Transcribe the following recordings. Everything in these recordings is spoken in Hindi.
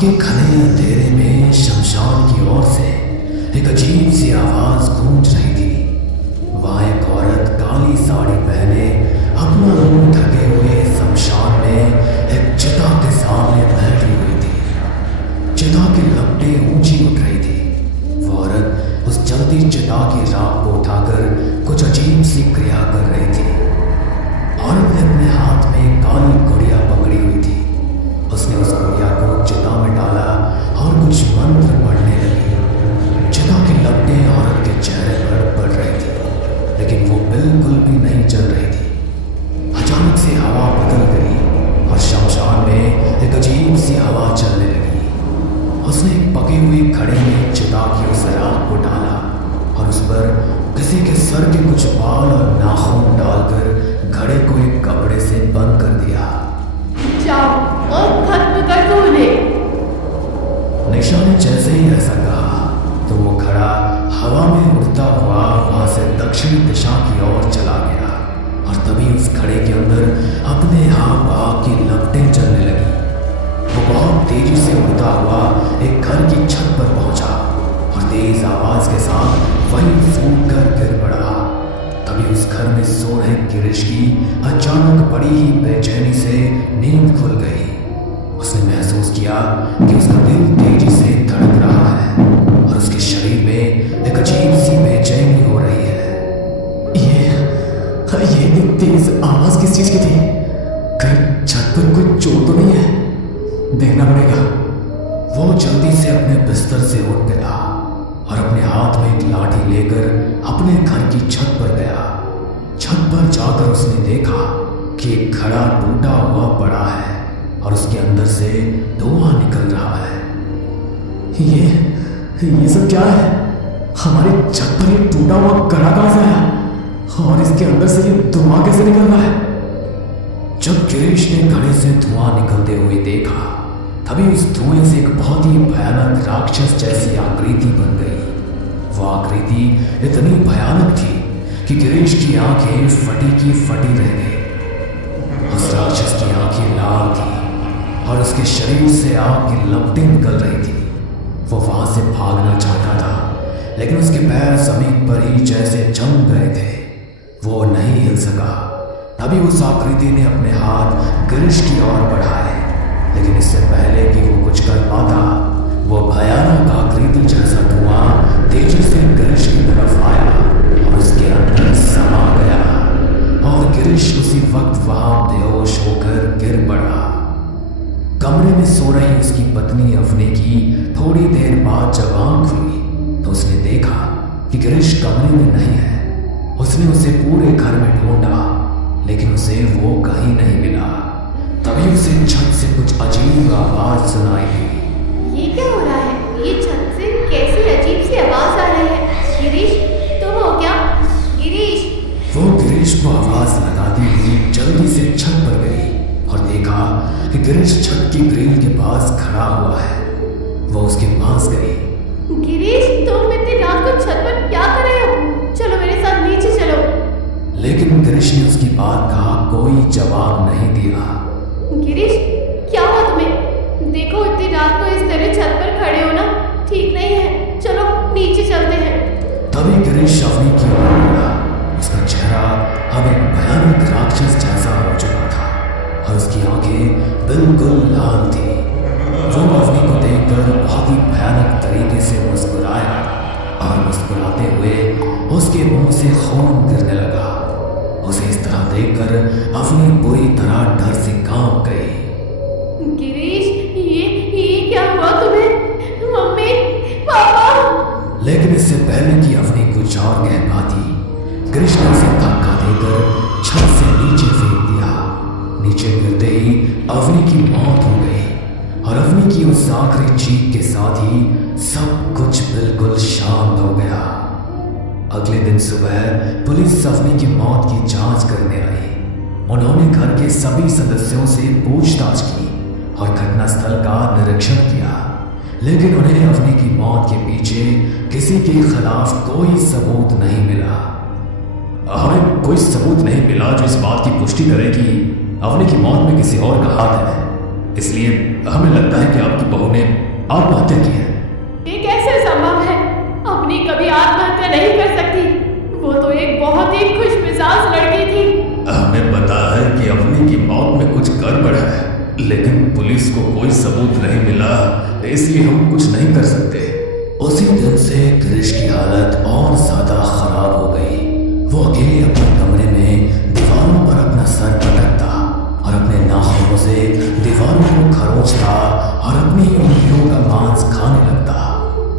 के घने अंधेरे में शमशान की ओर से एक अजीब सी आवाज गूंज रही थी। वहां एक औरत काली साड़ी पहने अपना मुंह ढके हुए शमशान में एक चिता के सामने बैठी हुई थी। चिता की लपटें ऊंची उठ रही थी। वो औरत उस जलती चिता की राख को उठाकर कुछ अजीब सी क्रिया कर रही थी। औरत ने अपने हाथ में एक काली गुड़िया पकड़ी हुई थी। उसने उस गुड़िया को चिता में डाला और कुछ मंत्र पढ़ने लगी। चिता की लपटें औरत के चेहरे पर पड़ रही थी, लेकिन वो बिल्कुल भी नहीं जल रही थी। अचानक से हवा बदल गई और शमशान में एक अजीब सी हवा चलने लगी। उसने एक पके हुए घड़े में चिता की उस राख को डाला और उस पर किसी के सर के कुछ बाल और नाखून डालकर घड़े को एक कपड़े से बंद कर दिया। जाओ और खत्म कर दो उन्हें। निशा ने जैसे ही ऐसा कहा तो वो घड़ा हवा में उड़ता हुआ वहां से दक्षिणी दिशा की ओर चला गया और तभी उस घड़े के अंदर अपने आप आग की लपटें चलने लगी। वो बहुत तेजी से उड़ता हुआ एक घर की छत पर पहुंचा और तेज आवाज के साथ वहीं फूट कर गिर पड़ा। तभी उस घर में सो रहे गिरीश की अचानक बड़ी ही बेचैनी से नींद खुल गई। उसने महसूस किया कि उसका दिल तेजी से धड़क रहा है और उसके शरीर में एक अजीब सी बेचैनी हो रही है। ये इतनी तेज आवाज किस चीज की थी? कहीं छत पर कोई चोर तो नहीं है? देखना पड़ेगा। वो जल्दी से अपने बिस्तर से उठ गया और अपने हाथ में एक लाठी लेकर अपने घर की छत पर गया। छत पर जाकर उसने देखा कि एक घड़ा टूटा हुआ पड़ा है और उसके अंदर से धुआं निकल रहा है। ये सब क्या है? हमारी छत पर ये टूटा हुआ घड़ा कहां से आया और इसके अंदर से ये धुआं कैसे निकल रहा है? जब गिरीश ने घड़े से धुआं निकलते हुए देखा तभी उस धुएं से एक बहुत ही भयानक राक्षस जैसी आकृति बन गई। वो आकृति इतनी भयानक थी कि गिरीश की आंखें फटी की फटी रह गई। उस राक्षस की आंखें लाल थी और उसके शरीर से आग की लपटें निकल रही थी। वो वहां से भागना चाहता था, लेकिन उसके पैर जमीन पर ही जैसे जम गए थे। वो नहीं हिल सका। तभी उस आकृति ने अपने हाथ गिरीश की ओर बढ़ाए, लेकिन इससे पहले कि वो कुछ कर पाता, वो भयानक आकृति जैसा धुआं तेजी से गिरीश की तरफ आया और उसके अंदर समा गया और गिरीश उसी वक्त वहां बेहोश होकर गिर पड़ा। कमरे में सो रही उसकी पत्नी अवनी की थोड़ी देर बाद जब आंख खुली तो उसने देखा कि गिरीश कमरे में नहीं है। उसने उसे पूरे घर में ढूंढा, लेकिन उसे वो कहीं नहीं मिला। तभी उसे छत से कुछ अजीब आवाज सुनाई दी। ये क्या हो रहा है? ये छत से कैसी अजीब सी आवाज आ रही है? गिरीश, तुम हो क्या? गिरीश! वो गिरीश को आवाज लगाती हुई जल्दी से छत पर गई और देखा कि गिरीश छत की ग्रिल के पास खड़ा हुआ है। वो उसके पास गई। गिरीश, तुम इतनी रात को छत पर क्या कर रहे हो? चलो मेरे साथ नीचे चलो। लेकिन गिरीश ने उसकी बात का कोई जवाब नहीं दिया। गिरीश, क्या हुआ तुम्हें? देखो इतनी रात को इस तरह छत पर खड़े हो ना, ठीक नहीं है। चलो नीचे चलते हैं। तभी गिरीश अवनी की ओर मुड़ा। उसका चेहरा अब एक भयानक राक्षस जैसा हो चुका था और उसकी आंखें बिल्कुल लाल थी। वो अवनी को देखकर बहुत ही भयानक तरीके से मुस्कुराया और मुस्कुराते हुए उसके मुंह से खून गिरने लगा। उसे इस तरह देखकर अवनी बुरी तरह डर से कांप गई। गिरीश, ये क्या हुआ तुम्हें? मम्मी, पापा! लेकिन इससे पहले कि अवनी कुछ और कह पाती, गिरीश ने उसे धक्का देकर छत से नीचे फेंक दिया। नीचे गिरते ही अवनी की मौत हो गई और अवनी की उस आखिरी चीख के साथ ही सब कुछ बिल्कुल शांत हो गया। अगले दिन सुबह पुलिस अवनी की मौत की जांच करने आई। उन्होंने घर के सभी सदस्यों से पूछताछ की और घटनास्थल का निरीक्षण किया, लेकिन उन्हें अवनी की मौत के पीछे किसी के खिलाफ कोई सबूत नहीं मिला। हमें कोई सबूत नहीं मिला जो इस बात की पुष्टि करे कि अवनी की मौत में किसी और का हाथ है। इसलिए हमें लगता है कि आपकी बहू ने आत्महत्या की है। ये कैसे संभव है? अवनी कभी आत्महत्या नहीं कर सकती। वो तो एक बहुत ही खुशमिजाज लड़की थी। हमें पता है कि अवनी की मौत में कुछ गड़बड़ है, लेकिन पुलिस को कोई सबूत नहीं मिला, इसलिए हम कुछ नहीं कर सकते। उसी दिन से गिरीश की हालत और ज्यादा खराब हो गई। वो अकेले अपने कमरे में दीवारों पर अपना सर पटकता और अपने नाखूनों से दीवारों को खरोंचता और अपनी उंगलियों का मांस खाने लगता।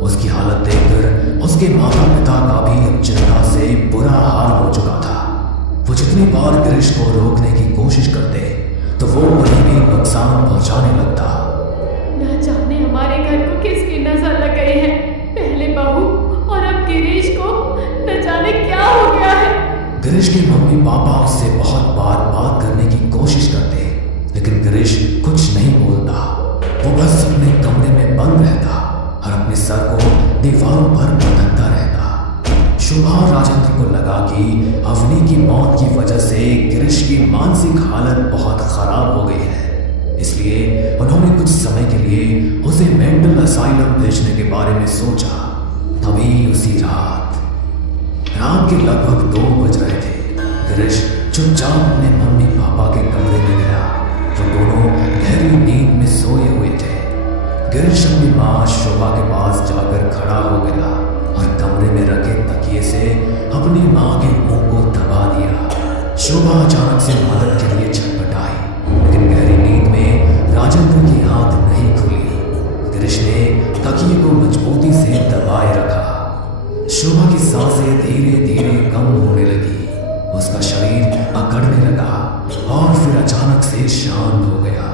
उसकी हालत देखकर उसके माता पिता का भी अब चिंता से बुरा हाल हो चुका था। वो जितनी बार गिरीश को रोकने की कोशिश करते तो वो उन्हें भी नुकसान पहुंचाने लगता। न जाने हमारे घर को किसकी नजर लग गई है। पहले बहू और अब गिरीश को न जाने क्या हो गया है। गिरीश के मम्मी पापा उससे बहुत बार बात करने की कोशिश करते, लेकिन गिरीश कुछ नहीं बोलता। वो बस अपने कमरे में बंद रहता और अपने सर को दीवारों पर पटकता रहता। शुभा और राजेंद्र को लगा कि अवनी की मौत की वजह से गिरीश की मानसिक हालत बहुत खराब हो गई है, इसलिए उन्होंने कुछ समय के लिए उसे मेंटल असाइलम भेजने के बारे में सोचा। तभी उसी रात के लगभग 2 बज रहे थे। गिरीश चुपचाप अपने मम्मी पापा के कमरे में गया। वो दोनों गहरी नींद में सोए हुए थे। गिरीश अपनी माँ शोभा के पास जाकर खड़ा हो गया और कमरे में रखे तकिए से अपनी माँ के मुंह को दबा दिया। शोभा अचानक से मदद के लिए छटपटाई, लेकिन गहरी नींद में राजेंद्र की आंख नहीं खुली। गिरीश ने तकिए को मजबूती से दबाए रखा। शोभा की सांसें धीरे धीरे कम होने लगी। उसका शरीर अकड़ने लगा और फिर अचानक से शांत हो गया।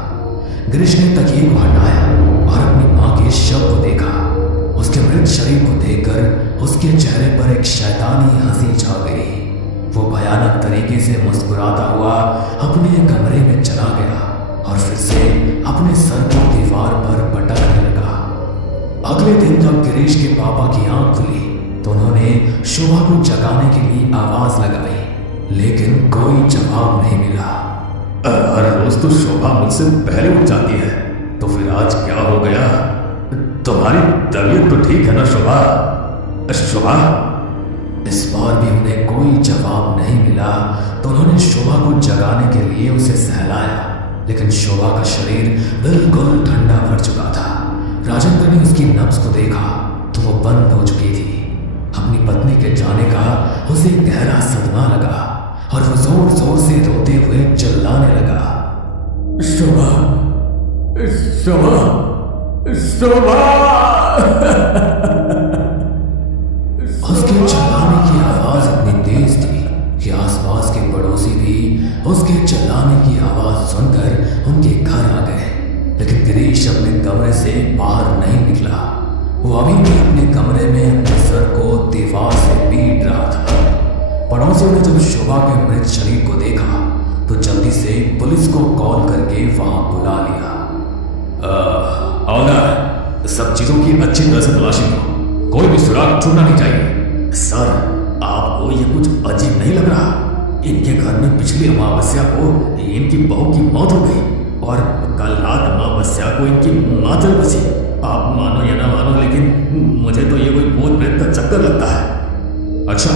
गिरीश ने तकिए को हटाया और अपनी माँ के शव को देखा। उसके मृत शरीर को देखकर उसके चेहरे पर एक शैतानी हंसी छा गई। वो भयानक तरीके से मुस्कुराता हुआ अपने कमरे में चला गया और फिर से अपने सर को दीवार पर पटकने लगा। अगले दिन जब गिरीश के पापा की आंख खुली तो उन्होंने शोभा को जगाने के लिए आवाज लगाई, लेकिन कोई जवाब नहीं मिला। हर रोज तो शोभा मुझसे पहले उठ जाती है, तो फिर आज क्या हो गया? तुम्हारी तबीयत तो ठीक है ना शोभा? शोभा? इस बार भी उन्हें कोई जवाब नहीं मिला, तो उन्होंने शोभा को जगाने के लिए उसे सहलाया, लेकिन शोभा का शरीर बिल्कुल ठंडा पड़ चुका था। राजेंद्र ने उसकी नब्ज को देखा तो वो बंद हो चुकी थी। अपनी पत्नी के जाने का उसे गहरा सदमा लगा और वो जोर जोर से रोते हुए चिल्लाने लगा, शोभा, शोभा, शोभा। उसके चिल्लाने की आवाज इतनी तेज थी कि आसपास के पड़ोसी भी उसके चिल्लाने की आवाज सुनकर उनके घर आ गए, लेकिन गिरीश अपने कमरे से बाहर नहीं निकला। वो अभी भी अपने कमरे में अपने सर को दीवार से पीट रहा था। पड़ोसियों ने जब शोभा के मृत शरीर को देखा तो जल्दी से पुलिस को कॉल करके वहां बुला लिया। हवलदार, सब चीजों की अच्छी तरह से तलाशी लो, कोई भी सुराग छूटना नहीं चाहिए। सर, आपको ये कुछ अजीब नहीं लग रहा? इनके घर में पिछली अमावस्या को इनकी बहू की मौत हो गई और कल रात अमावस्या को इनकी माँ चल बसी। आप मानो या ना मानो, लेकिन मुझे तो ये कोई भूत प्रेत का चक्कर लगता है। अच्छा,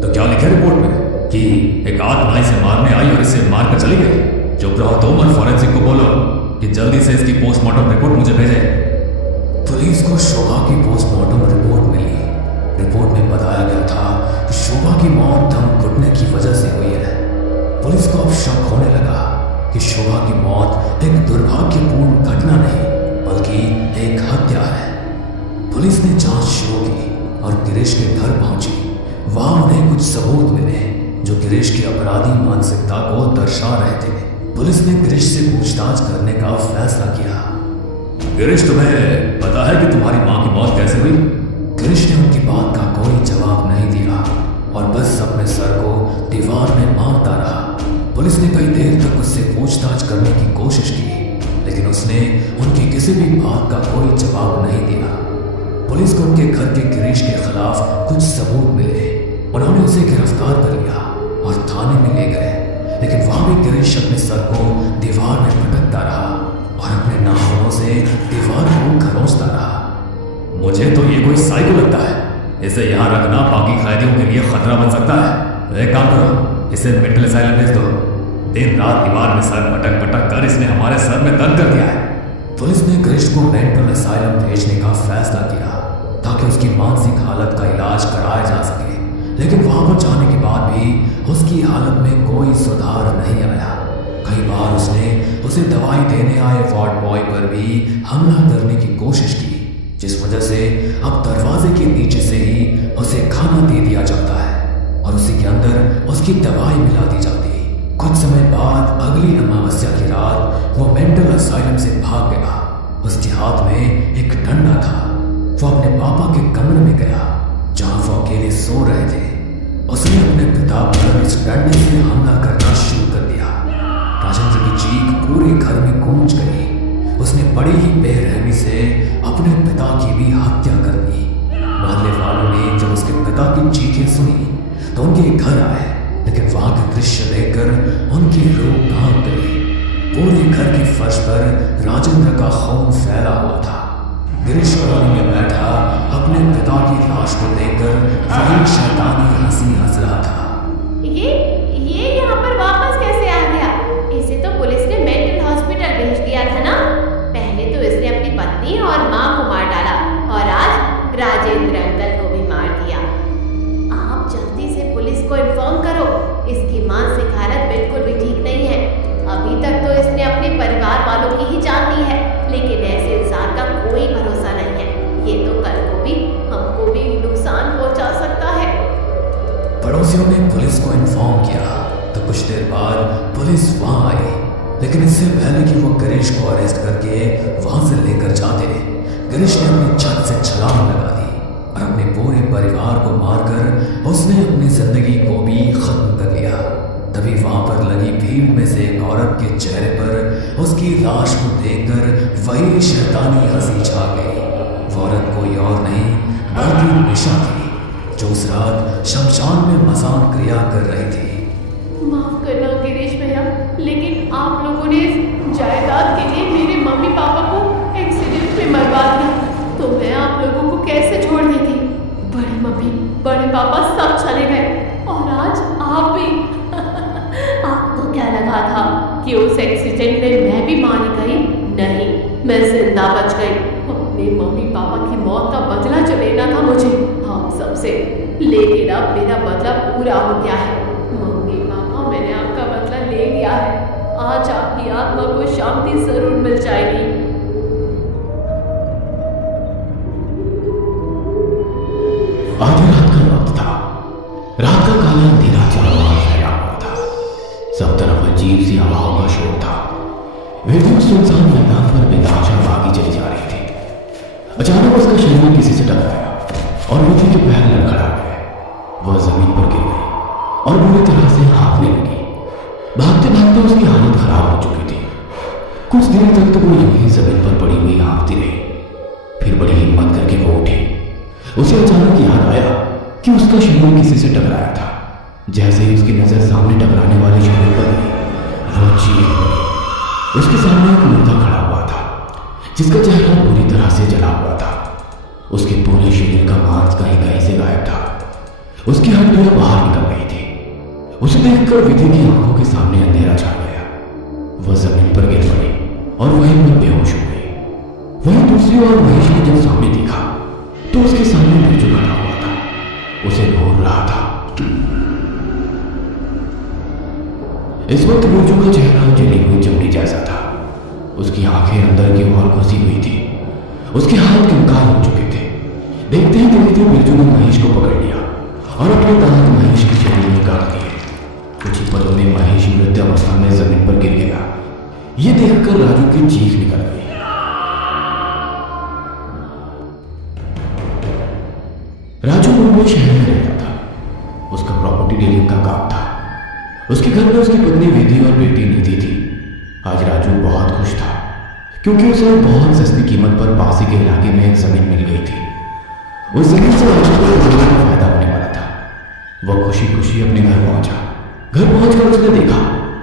तो क्या लिखा रिपोर्ट में कि एक आत्मा इसे मारने आई और इसे मार कर चली गई? चुप रहो तुम और फॉरेंसिक को बोलो कि जल्दी से इसकी पोस्टमार्टम रिपोर्ट मुझे भेजे। पुलिस को शोभा की पोस्टमार्टम रिपोर्ट मिली। रिपोर्ट में बताया गया था कि शोभा की मौत दम घुटने की वजह से हुई है। पुलिस को अब शक होने लगा कि शोभा की मौत एक दुर्भाग्यपूर्ण घटना नहीं बल्कि एक हत्या है। पुलिस ने जांच शुरू की और गिरीश के घर पहुंची। वहां उन्हें कुछ सबूत मिले जो गिरीश की अपराधी मानसिकता को दर्शा रहे थे। पुलिस ने गिरीश से पूछताछ करने का फैसला किया। गिरीश, तुम्हें पता है कि तुम्हारी माँ की मौत कैसे हुई? गिरीश ने उनकी बात का कोई जवाब नहीं दिया और बस अपने सर को दीवार में मारता रहा। पुलिस ने कई देर तक उससे पूछताछ करने की कोशिश की, लेकिन उसने उनकी किसी भी बात का कोई जवाब नहीं दिया। पुलिस को उनके घर के गिरीश के खिलाफ कुछ सबूत मिले। उन्होंने उसे गिरफ्तार कर लिया और थाने में ले गए, लेकिन वहां भी गिरीश अपने सर को दीवार में पटकता रहा और अपने नाखूनों से दीवार को खरोंचता रहा। मुझे तो ये कोई साइको लगता है, इसे यहाँ रखना बाकी कैदियों के लिए खतरा बन सकता है। एक काम करो, इसे मेंटल असाइलम भेज दो। दिन रात दीवार में सर पटक पटक कर इसने हमारे सर में दर्द कर दिया है। पुलिस ने गिरीश को मेंटल असाइलम भेजने का फैसला किया ताकि उसकी मानसिक हालत का इलाज कराया जा सके, लेकिन वहां पर जाने के बाद भी उसकी हालत में कोई सुधार नहीं आया। कई बार उसने उसे दवाई देने आए वार्ड बॉय पर भी हमला करने की कोशिश की, जिस वजह से अब दरवाजे के नीचे से ही उसे खाना दे दिया जाता है और उसी के अंदर उसकी दवाई मिला दी जाती। कुछ समय बाद अगली अमावस्या की रात वो मेंटल असाइलम से भाग गया। उसके हाथ में एक डंडा था। वो अपने पापा के कमरे में गया जहां वो अकेले सो रहे थे। उसने अपने पिता पर इस डंडे से हमला करना शुरू कर दिया। राजेंद्र की चीख पूरे घर में गूंज गई। उसने बड़ी ही बेरहमी से अपने पिता की भी हत्या कर दी। मोहल्ले वालों ने जब उसके पिता की चीखें सुनी तो उनके घर आए, लेकिन वहां का दृश्य देखकर उनकी रूह कांप गई। पूरे घर की फर्श पर राजेंद्र का खून फैला हुआ था। गिरीश कॉलोनी में बैठा अपने पिता की लाश को देखकर वही शैतानी हंसी हंस रहा था। ये यहाँ पर वापस कैसे आ गया? इसे तो पुलिस ने मेंटल हॉस्पिटल भेज दिया था ना। पहले तो इसने अपनी पत्नी और माँ को मार डाला और आज राजेंद्र अंकल को भी मार दिया। आप जल्दी से पुलिस को इन्फॉर्म करो। इसकी मानसिक हालत बिल्कुल भी ठीक नहीं है। अभी तक तो इसने अपने परिवार वालों की ही जान ली है, लेकिन ऐसे इंसान का कोई भरोसा नहीं है। ये तो कल को भी हमको भी नुकसान पहुंचा सकता है। पड़ोसियों ने पुलिस को इन्फॉर्म किया तो कुछ देर बाद पुलिस वहां आई, लेकिन इससे पहले कि वो गिरीश को अरेस्ट करके वहां से लेकर जाते, गिरीश ने अपनी छत से छलांग लगा दी और अपने पूरे परिवार को मारकर उसने अपनी जिंदगी को भी खत्म कर लिया। तभी वहां पर लगी भीड़ में से एक औरत के चेहरे पर उसकी लाश को देखकर वही शैतानी हंसी छा गई। वो औरत कोई और नहीं बल्कि निशा थी, जो उस रात शमशान में मसान क्रिया कर रही थी। माफ करना गिरीश भैया, लेकिन आप लोगों ने इस जायदाद के लिए मेरे मम्मी पापा को एक्सीडेंट में मरवा दिया, तो मैं आप लोगों को कैसे छोड़ देती? बड़ी मम्मी बड़े पापा सब चले गए और आज आप भी। आपको क्या लगा था कि उस एक्सीडेंट में मैं भी मारी गई? नहीं, मैं जिंदा बच गई। अपने मम्मी पापा की मौत का बदला जो लेना था मुझे आप सबसे, लेकिन अब मेरा बदला पूरा हो गया है। मम्मी पापा, मैंने आपका बदला ले लिया है। आज आपकी आत्मा को शांति जरूर मिल जाएगी। आधी रात का वक्त था। रात का काला अंधेरा चारों ओर फैला हुआ था। सब तरफ अजीब सी हवाओं का शोर था। वे भी सुनसान मैदान पर बेताशा भागी चली जा रही थी। अचानक उसका शरीर किसी से टकराया और विधि के पैर लड़खड़ा गए। वह जमीन पर गिर गई और बुरी तरह से हाँफने लगी। भागते भागते उसकी हालत खराब हो चुकी थी। कुछ देर तक तो वो यूं ही जमीन पर पड़ी हुई हाँफती रही। फिर बड़ी हिम्मत करके वो उठी। उसे अचानक याद आया कि उसका शरीर किसी से टकराया था। जैसे ही उसकी नजर सामने टकराने वाले शरीर पर गई, वो चीख पड़ी। उसके सामने एक मुर्दा खड़ा हुआ था, जिसका चेहरा बुरी तरह से जला हुआ था। उसके पूरे शरीर का मांस कहीं कहीं से गायब था। उसकी हड्डियां बाहर निकल गई थी। उसे देखकर विधि की आंखों के सामने अंधेरा छा गया। वह जमीन पर गिर पड़ी और वहीं पर बेहोश हो गई। वहीं दूसरी ओर महेश ने जब सामने देखा तो उसके सामने बिरजू खड़ा हुआ था। उसे घूर रहा था। इस वक्त बिरजू का चेहरा जली हुई चमड़ी जैसा था। उसकी आंखें अंदर की ओर घुसी हुई थी। उसके हाथ कंकाल हो चुके थे। देखते ही देखते बिरजू ने महेश को पकड़ लिया और अपने दांत महेश के शरीर में काट दिए। कुछ ही पलों में महेश मृत अवस्था में जमीन पर गिर गया। ये देखकर राजू की चीख निकल गई। राजू मुंबई शहर में रहता था। उसका प्रॉपर्टी डीलिंग का काम था। उसके घर में उसकी पत्नी विधि और बेटी निधि थी। आज राजू बहुत खुश था क्योंकि उसे बहुत सस्ती कीमत पर पास ही के इलाके में एक जमीन मिल गई थी। उस जमीन से राजू को जरूर फायदा होने वाला था। वह खुशी खुशी अपने घर पहुंचा। घर पहुंचकर उसने देखा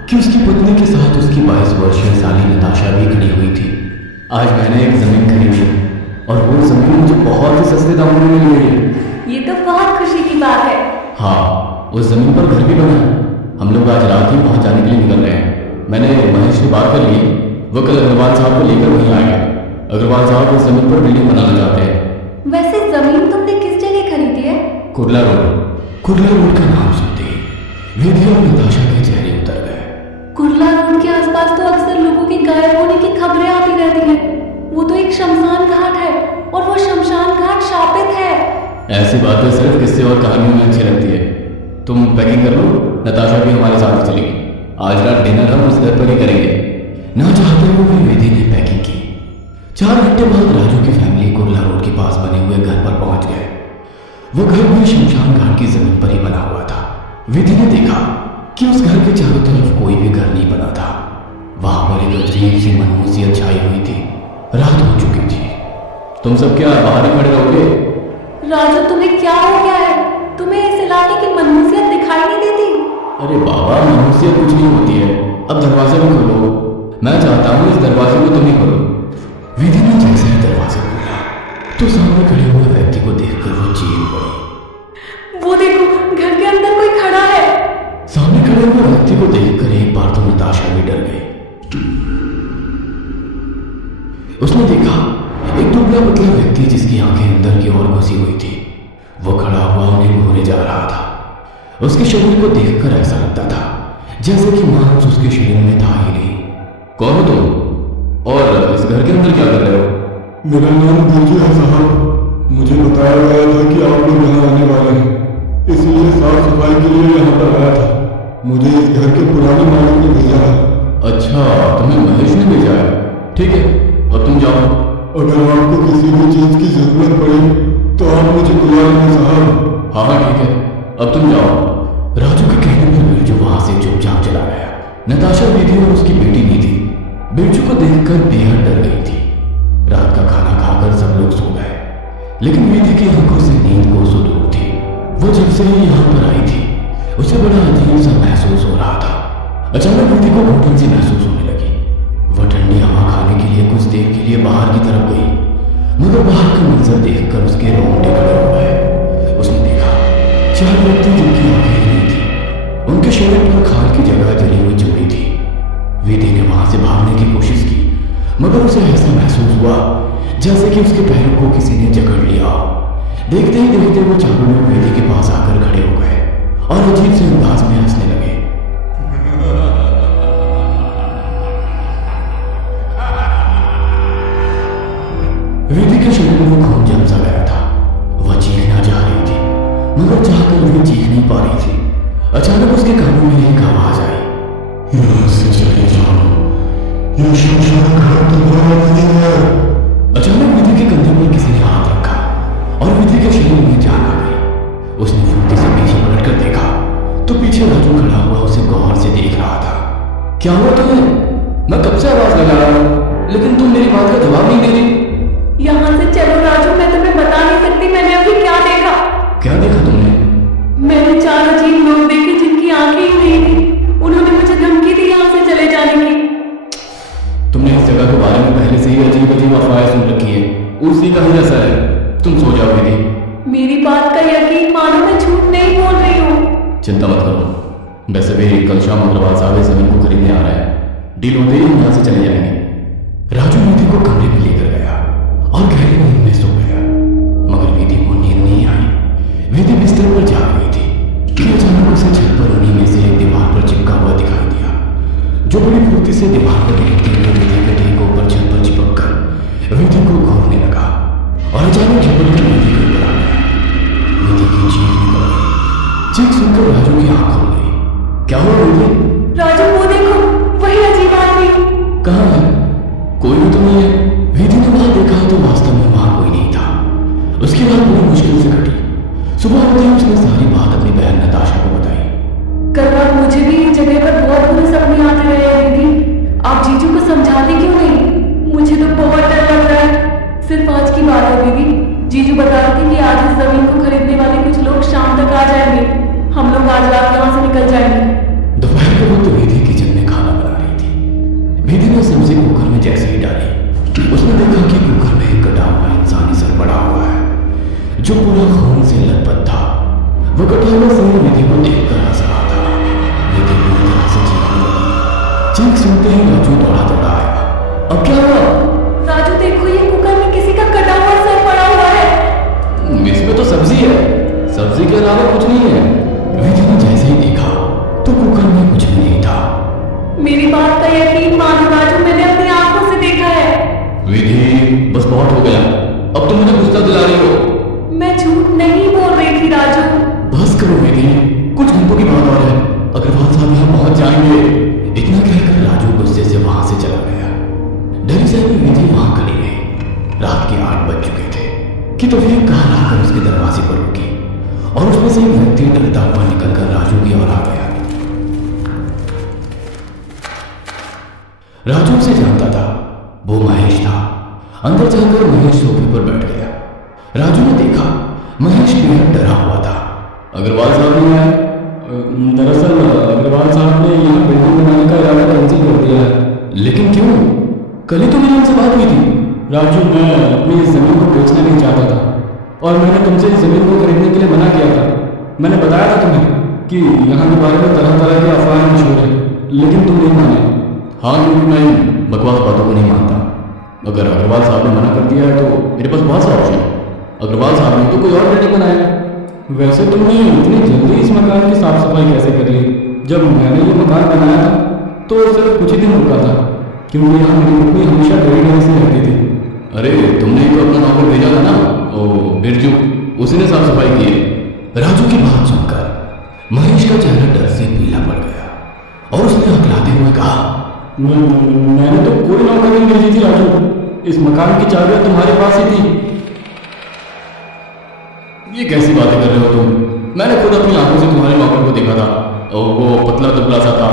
कि उसकी पत्नी के साथ उसकी 22 वर्षीय साली नताशा भी खड़ी हुई थी। आज मैंने एक जमीन खरीदी है और वो जमीन मुझे बहुत ही सस्ते दामों में मिली हुई है। ये तो बहुत खुशी की बात है। हाँ, उस जमीन पर घर भी बना है। हम लोग आज रात ही वहां जाने के लिए निकल रहे हैं। मैंने महेश से बात कर ली, वो कल अग्रवाल साहब को लेकर वहीं आएगा। अग्रवाल साहब उस जमीन पर बिल्डिंग बनाना चाहते हैं। वैसे जमीन तुमने किस जगह खरीदी है? कुर्ला रोड का नाम सुनते ही विधि और नताशा के चेहरे उतर गए। कुर्ला रोड के आसपास तो अक्सर लोगों के गायब होने की खबरें आती रहती हैं। वो तो एक शमशान घाट है और वो शमशान घाट शापित है। ऐसी बातें सिर्फ किस्से और कहानियों में अच्छी लगती है। तुम पैकिंग कर लो, नताशा भी हमारे साथ ही चलेगी। आज रात डिनर हम उस घर पर ही करेंगे। ना चाहते हुए भी विधि ने पैकिंग की। 4 घंटे बाद राजू की फैमिली कुर्ला रोड के पास बने हुए घर पर पहुंच गए। वो घर भी शमशान घाट की जमीन पर ही बना हुआ था। विधि ने देखा कि उस घर के चारों तरफ कोई भी घर नहीं बना था। वहां पर एक अजीब सी मनहूसियत छाई हुई थी। रात हो चुकी थी। तुम सब क्या बाहर ही खड़े रहोगे? राजू, तुम्हें क्या हो गया है? तुम्हें इस इलाके की मनहूसियत दिखाई नहीं देती? अरे बाबा, मनहूसियत कुछ नहीं होती है। अब दरवाजा भी खोलो। मैं चाहता हूँ इस दरवाजे को तुम ही खोलो। विधि ने जैसे ही दरवाजा खोला तो सामने खड़े हुए व्यक्ति को देखकर वो चीख पड़ी। वो देखो, घर के अंदर कोई खड़ा है। सामने खड़े हुए व्यक्ति को देखकर एक बार तो नताशा भी डर गई। उसने देखा एक दुबला पतला व्यक्ति जिसकी आंखें अंदर की ओर घुसी हुई थी। वो खड़ा हुआ उन्हें घूरे जा रहा था। उसके शरीर को देखकर ऐसा लगता था जैसे कि मांस उसके शरीर में था ही नहीं। कौन हो तुम और इस घर के अंदर क्या कर रहे हो? मेरा नाम गुरजी है साहब। मुझे बताया गया था कि आप लोग यहाँ आने वाले हैं, इसलिए साफ सफाई के लिए यहाँ पर आया था। मुझे इस घर के पुराने मालिक ने भेजा है। अच्छा, तुम्हें महेश ने भेजा है। ठीक है, अब तुम जाओ। अगर आपको किसी भी चीज की जरूरत पड़ी तो आप मुझे बुला लेना साहब। हाँ हाँ ठीक है, अब तुम जाओ। राजू के कहने पर बिरजू वहां से चुपचाप चला गया। नताशा विधि और उसकी बेटी निधि बिरजू को देखकर बेहद डर गई थी। रात का खाना खाकर सब लोग सो गए, लेकिन विधि की आंखों से नींद कोसों दूर थी। वो जब से ही यहाँ पर आई थी उसे बड़ा अजीब सा महसूस हो रहा था। अचानक विधि को घुटन सी महसूस होने लगी। वह ठंडी हवा खाने के लिए कुछ देर के लिए बाहर की तरफ गई, मगर बाहर का मंजर देखकर उसके रोंगटे खड़े हो गए। उसने देखा 4 व्यक्ति जिनकी आंखें ही नहीं थी, उनके शरीर पर खाल की जगह जली हुई चमड़ी थी। विधि ने वहां से भागने की कोशिश की, मगर उसे ऐसा महसूस हुआ जैसे कि उसके पैरों को किसी ने जकड़ लिया। देखते ही देखते वो चारों लोग विधि के पास आकर खड़े हो गए और अजीब से अंदाज में हंसने लगे। विधि के शरीर में खून जम सा गया था। वह चीखना चाह रही थी, मगर चाहकर भी चीख नहीं पा रही थी। अचानक उसके कानों में एक आवाज आई, यहाँ से चले जाओ, ये शमशान घाट तुम्हारा नहीं है। अचानक विधि के कंधे पर किसी ने हाथ रखा और विधि के शरीर में जान आ गई। उसने फुर्ती से पीछे पलटकर देखा तो पीछे राजू खड़ा हुआ उसे गौर से देख रहा था। क्या हुआ तुम्हें? मैं कब से आवाज लगा रहा हूँ, लेकिन तुम मेरी बात का जवाब नहीं दे रही। यहाँ से चलो राजू, मैं तुम्हें बता नहीं सकती मैंने अभी क्या देखा। क्या देखा तुमने? मैंने 4 अजीब लोग देखे जिनकी आंखें ही नहीं थी। उन्होंने मुझे धमकी दी यहाँ से चले जाने की। तुमने इस जगह के बारे में पहले से ही अजीब अजीब अफवाहें सुन रखी है, उसी का ही असर है। तुम सो जाओ विधि। मेरी बात का यकीन मानो, मैं झूठ नहीं बोल रही हूँ। चिंता मत करो, वैसे भी कल शाम अग्रवाल साहब इस जमीन को खरीदने आ रहे हैं। डील होते ही हम यहाँ से चले जाएंगे। राजू विधि को कमरे में लेकर गया और गहरी नींद में सो गया, मगर विधि को नींद नहीं आई। विधि बिस्तर पर जा रही थी कि अचानक उसे छत पर उन्हीं में से एक दीवार पर चिपका हुआ दिखाई दिया, जो बड़ी फुर्ती से दीवार पर देखते हुए विधि के ठीक ऊपर छत पर चिपक कर विधि को घूरने लगा और अचानक झपट कर विधि के ऊपर आ गया। विधि की चीख निकल गई। चीख सुनकर राजू की आंख खुल गई। क्या हुआ विधि? राजू, वो देखो, वही अजीब आदमी। कहाँ है? कोई भी तो नहीं है। विधि ने वहां देखा तो वास्तव में वहां कोई नहीं था। उसकी रात बड़ी मुश्किल से कटी। सुबह होते ही उसने सारी बात अपनी बहन नताशा को बताई। कल रात मुझे भी इस जगह पर बहुत बुरे सपने आते रहे हैं दीदी। आप जीजू को समझाते क्यों नहीं? मुझे तो बहुत डर लग रहा है। सिर्फ आज की बात है दीदी, जीजू बता रहे थे कि आज इस जमीन को खरीदने वाले कुछ लोग शाम तक आ जाएंगे। हम लोग आज रात यहाँ से निकल जाएंगे। दोपहर के वक्त विधि किचन में वो कटियावा सिंह विधि को देखकर हंस रहा था। विधि बुरी तरह से चीखने लगी। चीख सुनते ही राजू दौड़ा दौड़ा आया। अब क्या हुआ? राजू देखो, ये कुकर में किसी का कटा हुआ सर पड़ा हुआ है। इसमें तो सब्जी है, सब्जी के अलावा कुछ नहीं है। विधि ने जैसे ही देखा तो कुकर में कुछ भी नहीं था। मेरी बात का यकीन मानो राजू, मैंने अपनी आंखों से देखा है। विधि बस बहुत हो गया, अब तुम मुझे गुस्सा दिला रही हो। मैं झूठ नहीं बोल रही थी राजू। बस करो विधि, कुछ घंटों की बात और है, अग्रवाल साहब यहाँ पहुंच जाएंगे। इतना कहकर राजू गुस्से से वहां से चला गया। डरी सहमी विधि वहां खड़ी रही। रात के 8 बज चुके थे कि तभी एक कार आकर उसके दरवाजे पर रुकी और उसमें से एक व्यक्ति डरता हुआ निकलकर राजू की ओर आ गया। राजू उसे जानता था, वो महेश था। अंदर जाकर महेश सोफे पर बैठ गया। राजू ने देखा महेश बेहद डरा हुआ था। अग्रवाल साहब नहीं आए? दरअसल अग्रवाल साहब ने यहाँ बिल्डिंग बनाने का इरादा कैंसिल कर दिया है। लेकिन क्यों? कल ही तो मेरी उनसे बात हुई थी। राजू, मैं अपनी इस जमीन को बेचना नहीं चाहता था और मैंने तुमसे इस जमीन को खरीदने के लिए मना किया था। मैंने बताया था तुम्हें कि यहाँ के बारे में तरह तरह की अफवाहें मशहूर है, लेकिन तुम नहीं माने। हाँ, क्योंकि मैं इन बकवास बातों को नहीं मानता। अगर अग्रवाल साहब ने मना कर दिया है तो मेरे पास बहुत सा ऑप्शन है। अग्रवाल साहब ने तो कोई और बिल्डिंग बनाया। वैसे तुमने इतनी जल्दी इस मकान की साफ सफाई कैसे कर ली? जब मैंने ये मकान बनाया था तो सिर्फ कुछ ही दिन रुका था, क्योंकि यहाँ मेरी पत्नी हमेशा डरी डरी से रहती थी। अरे तुमने ही तो अपना नौकर भेजा था ना, ओ बिरजू, उसी ने साफ सफाई की है। राजू की बात सुनकर महेश का चेहरा डर से पीला पड़ गया और उसने हकलाते हुए कहा, मैंने तो कोई नौकर नहीं भेजी थी राजू, इस मकान की चाबियां तुम्हारे पास ही थी। ये कैसी बातें कर रहे हो तुम? मैंने खुद अपनी आंखों से तुम्हारे नौकर को देखा था और वो पतला दुबला सा था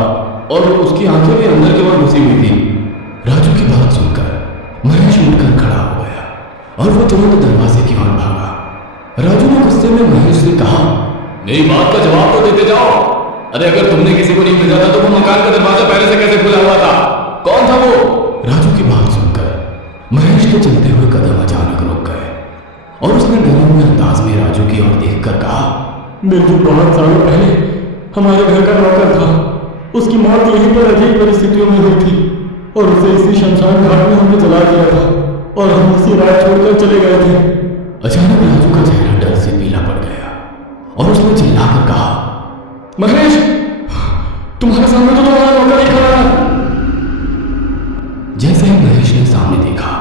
और उसकी आंखें भी अंदर की ओर घुसी हुई थी। राजू की बात सुनकर महेश उठकर खड़ा हो गया और वो तुरंत दरवाजे की ओर भागा। राजू ने गुस्से में महेश से कहा, मेरी बात का जवाब तो देते जाओ। अरे अगर तुमने किसी को नहीं भेजा था तो वो मकान का दरवाजा पहले से कैसे खुला हुआ था? कौन था वो? राजू की बात सुनकर महेश के चलते हुए कदम अचानक रुक गए और उसने डरे हुए अंदाज में राजू की ओर देखकर कहा, बिरजू बहुत सालों पहले हमारे घर का नौकर था। उसकी मौत यहीं पर अजीब परिस्थितियों में हुई थी और उसे इसी शमशान घाट में हमने जला दिया था और हम उसी रात छोड़कर चले गए थे। अचानक राजू का चेहरा डर से पीला पड़ गया और उसने चिल्लाकर कहा, महेश, तुम्हारे सामने तो तुम्हारा नौकर ही खड़ा है। जैसे ही महेश ने सामने देखा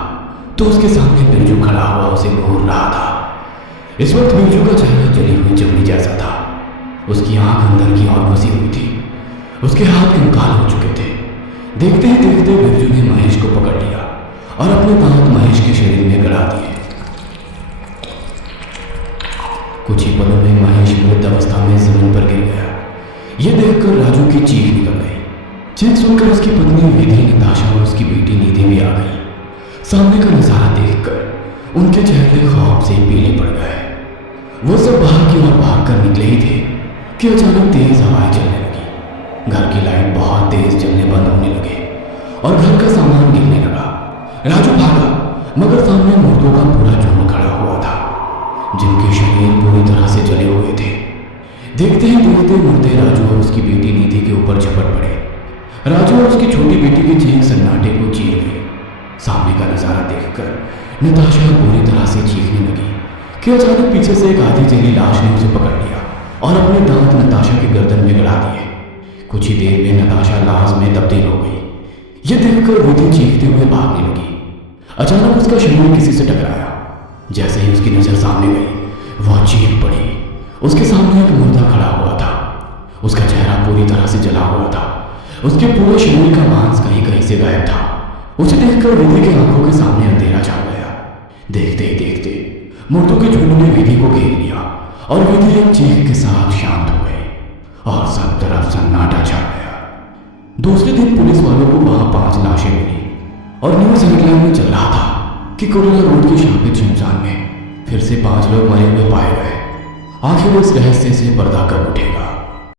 तो उसके सामने बिरजू खड़ा हुआ उसे घूर रहा था। इस वक्त बिरजू का चेहरा जली हुई चमड़ी जैसा था। उसकी आंख अंदर की ओर घुसी हुई थी, उसके हाथ कंकाल हो चुके थे। देखते ही देखते बिरजू ने महेश को पकड़ लिया और अपने दांत महेश के शरीर में गड़ा दिए। कुछ ही पलों में महेश मृत अवस्था में जमीन पर गिर गया। यह देखकर राजू की चीख निकल गई। चीख सुनकर उसकी पत्नी विधि, नताशा और उसकी बेटी निधि भी आ गई। सामने का नजारा देखकर उनके चेहरे खौफ से पीले पड़ गए। वो सब बाहर की ओर भागकर निकले ही थे कि अचानक तेज हवाएं चलने लगी। घर की लाइट बहुत तेज जलने बंद होने लगे और घर का सामान गिरने लगा। राजू भागा, मगर सामने मुर्दों का पूरा झुंड खड़ा हुआ था, जिनके शरीर पूरी तरह से जले हुए थे। देखते ही देखते मुर्दे राजू और उसकी बेटी निधि के ऊपर झपट पड़े। राजू और उसकी छोटी बेटी की चीख सन्नाटे को चीर गई। सामने का नजारा देखकर नताशा पूरी तरह से चीखने लगी कि अचानक पीछे से एक आधी जली लाश ने उसे पकड़ लिया और अपने दांत नताशा की गर्दन में गड़ा दिए। कुछ ही देर में नताशा लाश में तब्दील हो गई। यह देखकर विधि चीखते हुए भागने लगी। अचानक उसका शरीर किसी से टकराया। जैसे ही उसकी नजर सामने गई वह चीख पड़ी। उसके सामने एक मुर्दा खड़ा हुआ था। उसका चेहरा पूरी तरह से जला हुआ था। उसके पूरे शरीर का मांस कहीं कहीं से गायब था। उसे देखकर विधि की आंखों के सामने अंधेरा छा गया। देखते ही देखते मुर्दों के झुंड ने विधि को घेर लिया और विधि एक चीख के साथ शांत हो गई और सब तरफ सन्नाटा छा गया। दूसरे दिन पुलिस वालों को वहां 5 लाशें मिली और न्यूज हेडलाइन में चल रहा था कि कुर्ला रोड की शापित शमशान में फिर से 5 लोग मरे हुए पाए गए। आखिर इस रहस्य से पर्दा कब उठे।